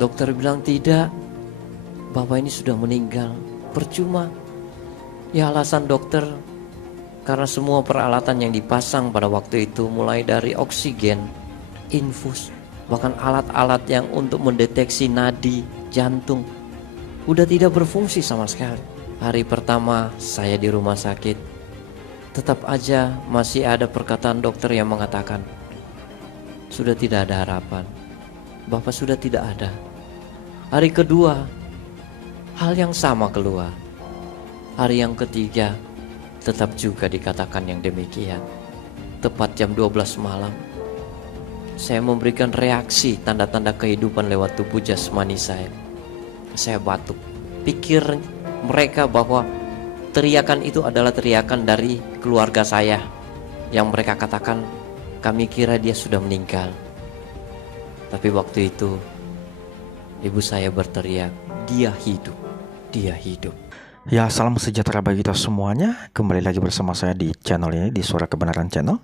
Dokter bilang tidak, Bapak ini sudah meninggal. Percuma. Ya alasan dokter, karena semua peralatan yang dipasang pada waktu itu, mulai dari oksigen, infus, bahkan alat-alat yang untuk mendeteksi nadi jantung, udah tidak berfungsi sama sekali. Hari pertama saya di rumah sakit, tetap aja masih ada perkataan dokter yang mengatakan, sudah tidak ada harapan, Bapak sudah tidak ada. Hari kedua, hal yang sama keluar. Hari yang ketiga, tetap juga dikatakan yang demikian. Tepat jam 12 malam, saya memberikan reaksi tanda-tanda kehidupan lewat tubuh jasmani saya. Saya batuk. Pikir mereka bahwa teriakan itu adalah teriakan dari keluarga saya, yang mereka katakan kami kira dia sudah meninggal. Tapi waktu itu ibu saya berteriak, dia hidup, dia hidup. Ya, salam sejahtera bagi kita semuanya. Kembali lagi bersama saya di channel ini, di Suara Kebenaran Channel.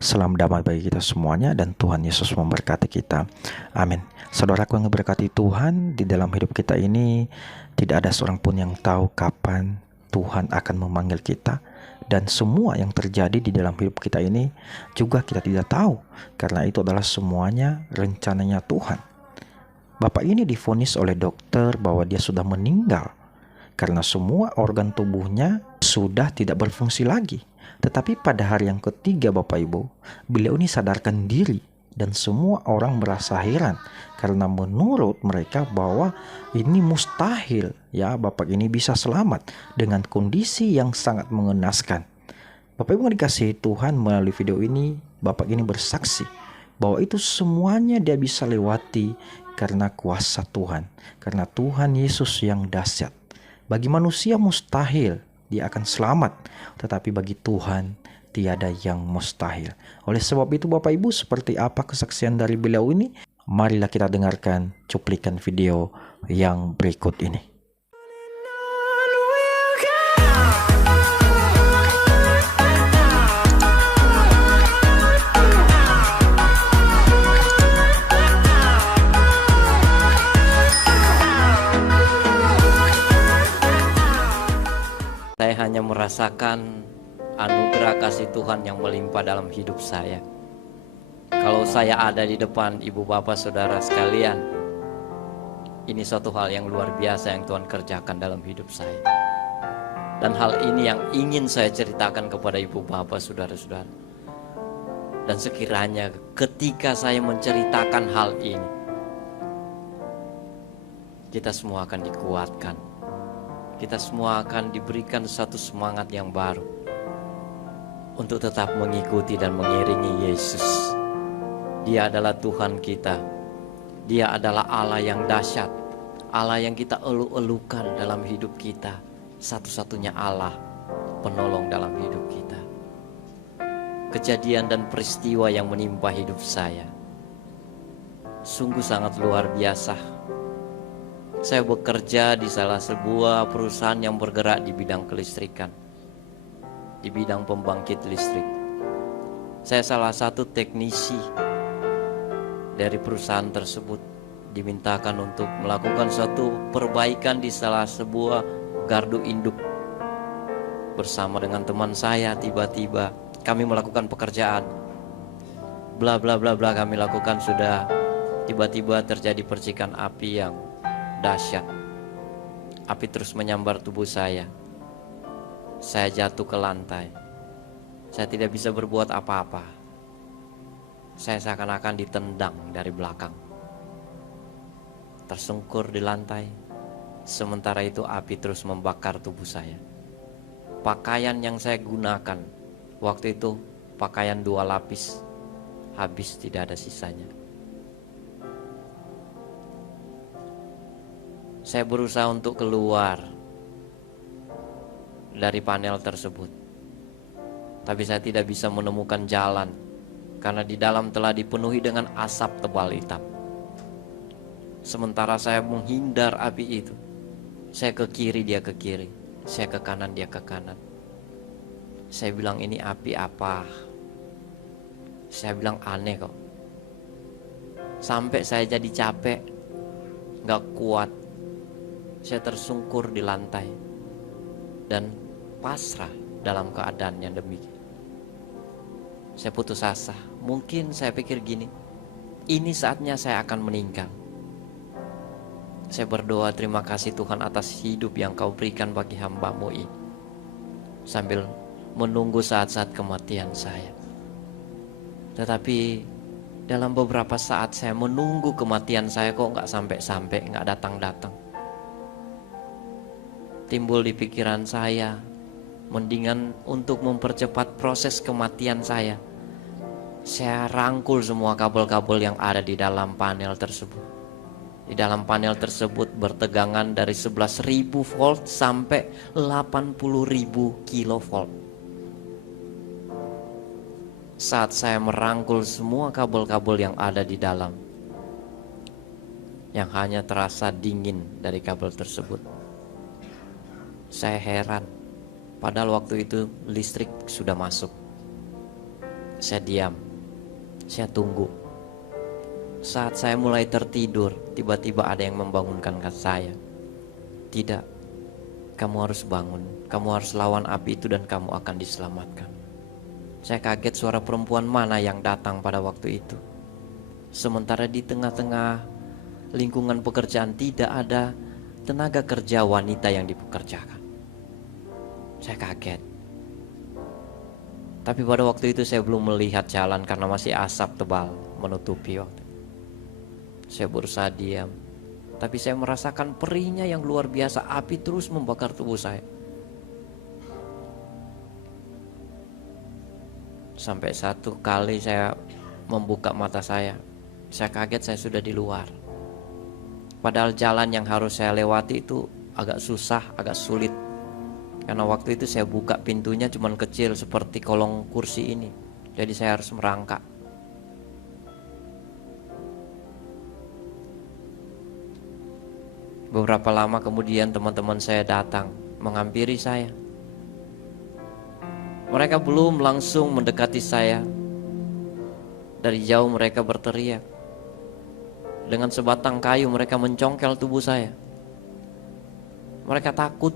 Salam damai bagi kita semuanya dan Tuhan Yesus memberkati kita. Amin. Saudaraku yang diberkati Tuhan, di dalam hidup kita ini tidak ada seorang pun yang tahu kapan Tuhan akan memanggil kita. Dan semua yang terjadi di dalam hidup kita ini juga kita tidak tahu, karena itu adalah semuanya rencananya Tuhan. Bapak ini divonis oleh dokter bahwa dia sudah meninggal karena semua organ tubuhnya sudah tidak berfungsi lagi. Tetapi pada hari yang ketiga Bapak Ibu, beliau ini sadarkan diri dan semua orang merasa heran karena menurut mereka bahwa ini mustahil ya Bapak ini bisa selamat dengan kondisi yang sangat mengenaskan. Bapak Ibu yang dikasihi Tuhan, melalui video ini Bapak ini bersaksi bahwa itu semuanya dia bisa lewati karena kuasa Tuhan, karena Tuhan Yesus yang dahsyat. Bagi manusia mustahil dia akan selamat, tetapi bagi Tuhan tiada yang mustahil. Oleh sebab itu Bapak Ibu, seperti apa kesaksian dari beliau ini? Marilah kita dengarkan cuplikan video yang berikut ini. Saya hanya merasakan anugerah kasih Tuhan yang melimpah dalam hidup saya. Kalau saya ada di depan ibu bapak saudara sekalian, ini suatu hal yang luar biasa yang Tuhan kerjakan dalam hidup saya. Dan hal ini yang ingin saya ceritakan kepada ibu bapak saudara-saudara. Dan sekiranya ketika saya menceritakan hal ini, kita semua akan dikuatkan. Kita semua akan diberikan satu semangat yang baru untuk tetap mengikuti dan mengiringi Yesus. Dia adalah Tuhan kita. Dia adalah Allah yang dahsyat, Allah yang kita elu-elukan dalam hidup kita. Satu-satunya Allah penolong dalam hidup kita. Kejadian dan peristiwa yang menimpa hidup saya sungguh sangat luar biasa. Saya bekerja di salah sebuah perusahaan yang bergerak di bidang kelistrikan, di bidang pembangkit listrik. Saya salah satu teknisi dari perusahaan tersebut, dimintakan untuk melakukan suatu perbaikan di salah sebuah gardu induk. Bersama dengan teman saya, tiba-tiba kami melakukan pekerjaan, bla bla bla bla kami lakukan, sudah tiba-tiba terjadi percikan api yang dahsyat. Api terus menyambar tubuh saya. Saya jatuh ke lantai. Saya tidak bisa berbuat apa-apa. Saya seakan-akan ditendang dari belakang, tersungkur di lantai. Sementara itu api terus membakar tubuh saya. Pakaian yang saya gunakan waktu itu pakaian 2 lapis, habis tidak ada sisanya. Saya berusaha untuk keluar dari panel tersebut, tapi saya tidak bisa menemukan jalan karena di dalam telah dipenuhi dengan asap tebal hitam. Sementara saya menghindar api itu, saya ke kiri, dia ke kiri, saya ke kanan, dia ke kanan. Saya bilang, ini api apa? Saya bilang, aneh kok. Sampai saya jadi capek, gak kuat. Saya tersungkur di lantai dan pasrah dalam keadaan yang demikian. Saya putus asa. Mungkin saya pikir gini, ini saatnya saya akan meninggal. Saya berdoa, terima kasih Tuhan atas hidup yang Kau berikan bagi hamba-Mu ini, sambil menunggu saat-saat kematian saya. Tetapi dalam beberapa saat saya menunggu kematian saya, kok gak sampai-sampai, gak datang-datang. Timbul di pikiran saya, mendingan untuk mempercepat proses kematian saya rangkul semua kabel-kabel yang ada di dalam panel tersebut. Di dalam panel tersebut bertegangan dari 11.000 volt sampai 80.000 kilovolt. Saat saya merangkul semua kabel-kabel yang ada di dalam, yang hanya terasa dingin dari kabel tersebut, saya heran. Padahal waktu itu listrik sudah masuk. Saya diam, saya tunggu. Saat saya mulai tertidur, tiba-tiba ada yang membangunkan saya. Tidak, kamu harus bangun, kamu harus lawan api itu dan kamu akan diselamatkan. Saya kaget, suara perempuan mana yang datang pada waktu itu. Sementara di tengah-tengah lingkungan pekerjaan tidak ada tenaga kerja wanita yang dipekerjakan. Saya kaget. Tapi pada waktu itu saya belum melihat jalan karena masih asap tebal menutupi waktu. Saya berusaha diam, tapi saya merasakan perihnya yang luar biasa. Api terus membakar tubuh saya. Sampai satu kali saya membuka mata saya kaget saya sudah di luar. Padahal jalan yang harus saya lewati itu agak susah, agak sulit. Karena waktu itu saya buka pintunya cuman kecil seperti kolong kursi ini. Jadi saya harus merangkak. Beberapa lama kemudian teman-teman saya datang menghampiri saya. Mereka belum langsung mendekati saya. Dari jauh mereka berteriak. Dengan sebatang kayu mereka mencongkel tubuh saya. Mereka takut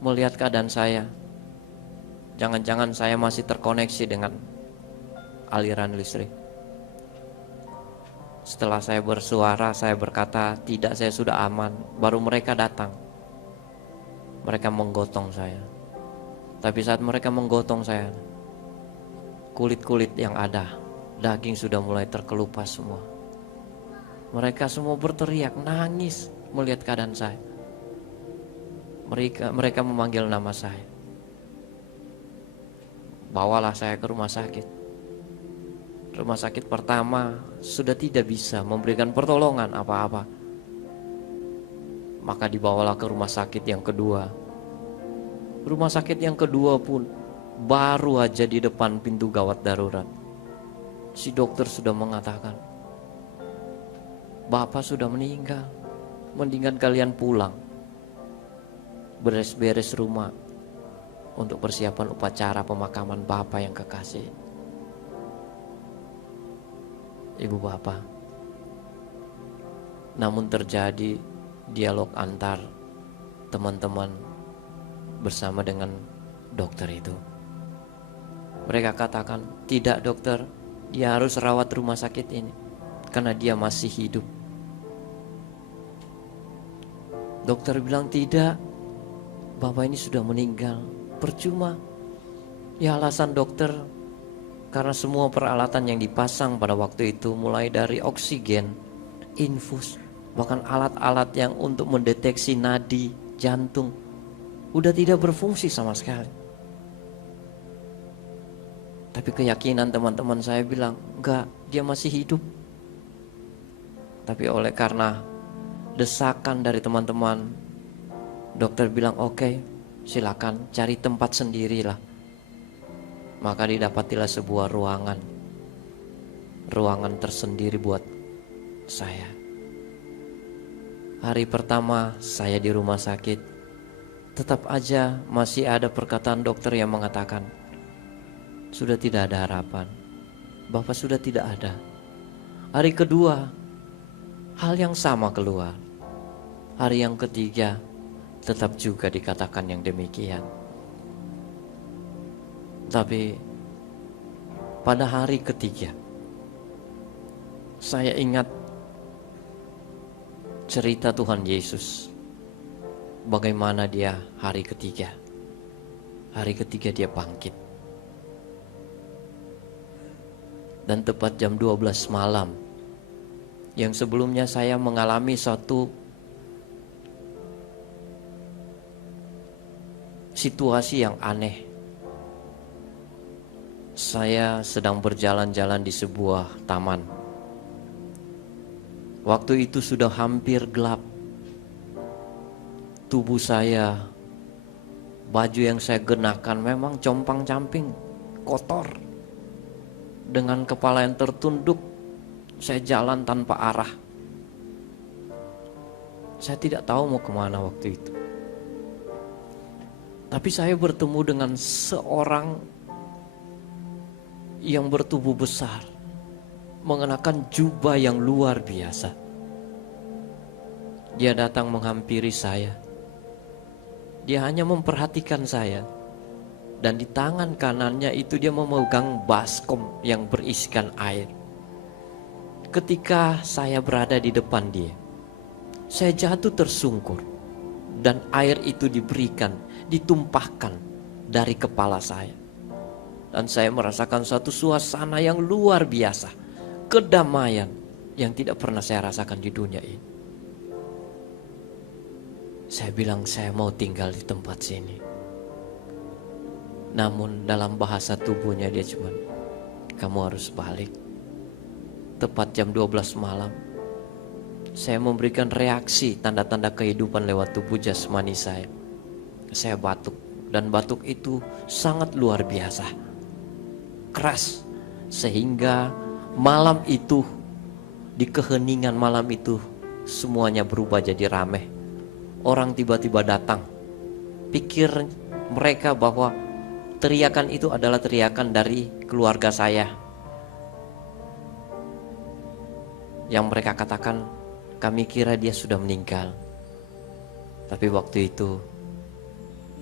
melihat keadaan saya. Jangan-jangan saya masih terkoneksi dengan aliran listrik. Setelah saya bersuara, saya berkata, tidak, saya sudah aman. Baru mereka datang. Mereka menggotong saya. Tapi saat mereka menggotong saya, kulit-kulit yang ada, daging sudah mulai terkelupas semua. Mereka semua berteriak, nangis melihat keadaan saya. Mereka memanggil nama saya. Bawalah saya ke rumah sakit. Rumah sakit pertama sudah tidak bisa memberikan pertolongan apa-apa. Maka dibawalah ke rumah sakit yang kedua. Rumah sakit yang kedua pun baru aja di depan pintu gawat darurat, si dokter sudah mengatakan, Bapak sudah meninggal, mendingan kalian pulang, beres-beres rumah untuk persiapan upacara pemakaman Bapak yang kekasih. Ibu bapak. Namun terjadi dialog antar teman-teman bersama dengan dokter itu. Mereka katakan, tidak dokter, dia harus rawat rumah sakit ini karena dia masih hidup. Dokter bilang, tidak, Bapak ini sudah meninggal. Percuma. Ya alasan dokter, karena semua peralatan yang dipasang pada waktu itu, mulai dari oksigen, infus, bahkan alat-alat yang untuk mendeteksi nadi, jantung, udah tidak berfungsi sama sekali. Tapi keyakinan teman-teman saya bilang, enggak, dia masih hidup. Tapi oleh karena desakan dari teman-teman, dokter bilang, oke, silakan cari tempat sendirilah. Maka didapatilah sebuah ruangan tersendiri buat saya. Hari pertama saya di rumah sakit, tetap aja masih ada perkataan dokter yang mengatakan, sudah tidak ada harapan, Bapak sudah tidak ada. Hari kedua, hal yang sama keluar. Hari yang ketiga tetap juga dikatakan yang demikian. Tapi pada hari ketiga, saya ingat cerita Tuhan Yesus. Bagaimana dia hari ketiga. Hari ketiga dia bangkit. Dan tepat jam 12 malam, yang sebelumnya saya mengalami suatu situasi yang aneh. Saya sedang berjalan-jalan di sebuah taman. Waktu itu sudah hampir gelap. Tubuh saya, baju yang saya kenakan memang compang-camping, kotor. Dengan kepala yang tertunduk, saya jalan tanpa arah. Saya tidak tahu mau kemana waktu itu. Tapi saya bertemu dengan seorang yang bertubuh besar, mengenakan jubah yang luar biasa. Dia datang menghampiri saya. Dia hanya memperhatikan saya. Dan di tangan kanannya itu dia memegang baskom yang berisikan air. Ketika saya berada di depan dia, saya jatuh tersungkur. Dan air itu diberikan, ditumpahkan dari kepala saya. Dan saya merasakan suatu suasana yang luar biasa. Kedamaian yang tidak pernah saya rasakan di dunia ini. Saya bilang saya mau tinggal di tempat sini. Namun dalam bahasa tubuhnya dia cuma, kamu harus balik. Tepat jam 12 malam, saya memberikan reaksi tanda-tanda kehidupan lewat tubuh jasmani saya. Saya batuk, dan batuk itu sangat luar biasa, keras, sehingga malam itu, di keheningan malam itu, semuanya berubah jadi ramai. Orang tiba-tiba datang. Pikir mereka bahwa teriakan itu adalah teriakan dari keluarga saya. Yang mereka katakan, kami kira dia sudah meninggal. Tapi waktu itu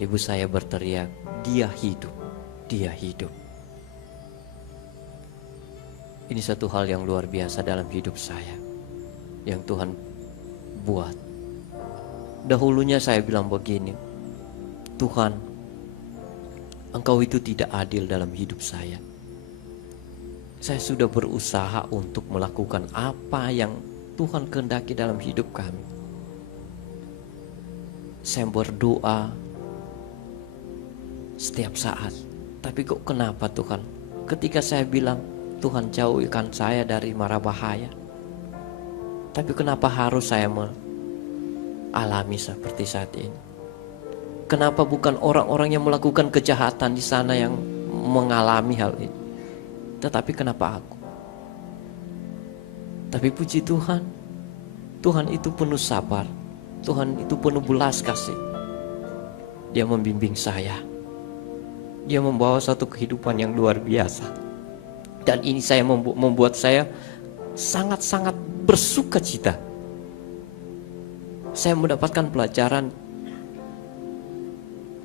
ibu saya berteriak, dia hidup, dia hidup. Ini satu hal yang luar biasa dalam hidup saya, yang Tuhan buat. Dahulunya saya bilang begini, Tuhan, Engkau itu tidak adil dalam hidup saya. Saya sudah berusaha untuk melakukan apa yang Tuhan kehendaki dalam hidup kami. Saya berdoa setiap saat. Tapi kok kenapa Tuhan? Ketika saya bilang, Tuhan jauhkan saya dari mara bahaya. Tapi kenapa harus saya alami seperti saat ini? Kenapa bukan orang-orang yang melakukan kejahatan di sana yang mengalami hal ini? Tetapi kenapa aku? Tapi puji Tuhan, Tuhan itu penuh sabar, Tuhan itu penuh belas kasih. Dia membimbing saya, dia membawa satu kehidupan yang luar biasa. Dan ini saya membuat saya sangat-sangat bersuka cita. Saya mendapatkan pelajaran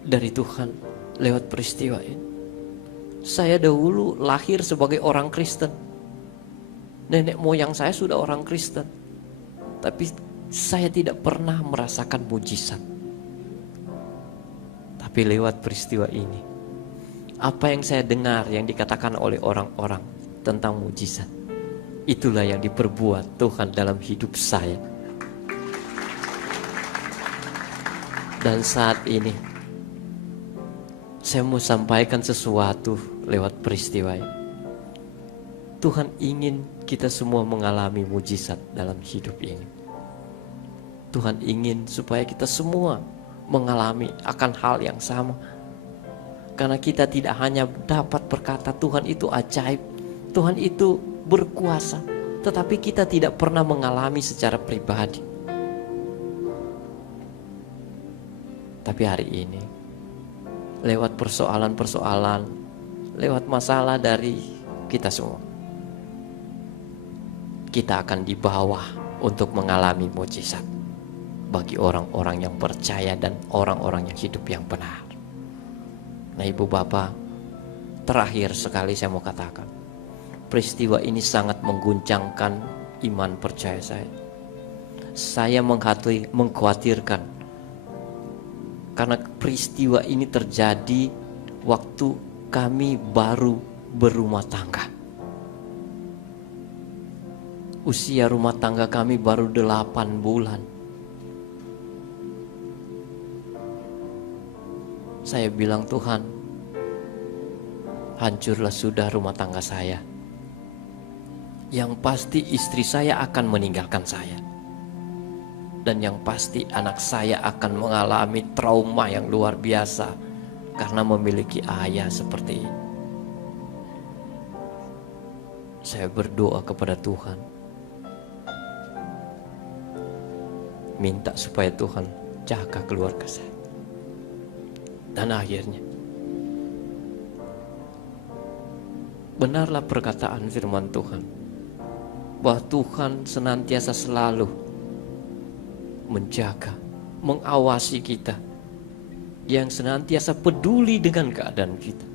dari Tuhan lewat peristiwa ini. Saya dahulu lahir sebagai orang Kristen. Nenek moyang saya sudah orang Kristen. Tapi saya tidak pernah merasakan mujizat. Tapi lewat peristiwa ini, apa yang saya dengar yang dikatakan oleh orang-orang tentang mujizat, itulah yang diperbuat Tuhan dalam hidup saya. Dan saat ini saya mau sampaikan sesuatu lewat peristiwa ini. Tuhan ingin kita semua mengalami mujizat dalam hidup ini. Tuhan ingin supaya kita semua mengalami akan hal yang sama. Karena kita tidak hanya dapat berkata Tuhan itu ajaib, Tuhan itu berkuasa, tetapi kita tidak pernah mengalami secara pribadi. Tapi hari ini, lewat persoalan-persoalan, lewat masalah dari kita semua, kita akan dibawa untuk mengalami mujizat bagi orang-orang yang percaya dan orang-orang yang hidup yang benar. Nah, Ibu Bapak, terakhir sekali saya mau katakan, peristiwa ini sangat mengguncangkan iman percaya saya. Saya mengkhawatirkan karena peristiwa ini terjadi waktu kami baru berumah tangga. Usia rumah tangga kami baru 8 bulan. Saya bilang, Tuhan, hancurlah sudah rumah tangga saya. Yang pasti istri saya akan meninggalkan saya. Dan yang pasti anak saya akan mengalami trauma yang luar biasa karena memiliki ayah seperti ini. Saya berdoa kepada Tuhan, minta supaya Tuhan jaga keluarga saya. Dan akhirnya benarlah perkataan firman Tuhan, bahwa Tuhan senantiasa selalu menjaga, mengawasi kita, yang senantiasa peduli dengan keadaan kita.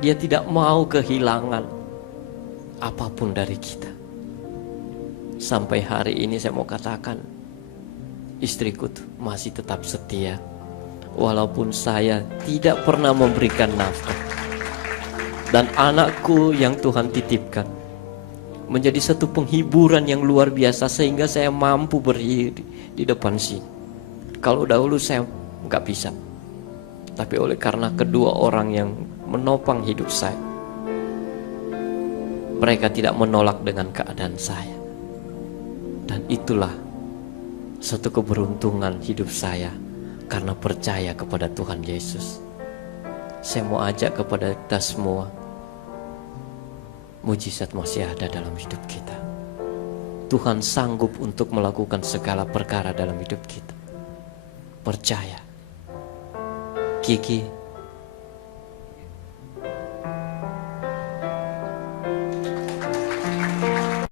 Dia tidak mau kehilangan apapun dari kita. Sampai hari ini saya mau katakan, istriku tuh masih tetap setia, walaupun saya tidak pernah memberikan nafkah. Dan anakku yang Tuhan titipkan menjadi satu penghiburan yang luar biasa, sehingga saya mampu berdiri di depan sini. Kalau dahulu saya nggak bisa, tapi oleh karena kedua orang yang menopang hidup saya, mereka tidak menolak dengan keadaan saya. Dan itulah satu keberuntungan hidup saya karena percaya kepada Tuhan Yesus. Saya mau ajak kepada kita semua, mujizat masih ada dalam hidup kita. Tuhan sanggup untuk melakukan segala perkara dalam hidup kita. Percaya. Kiki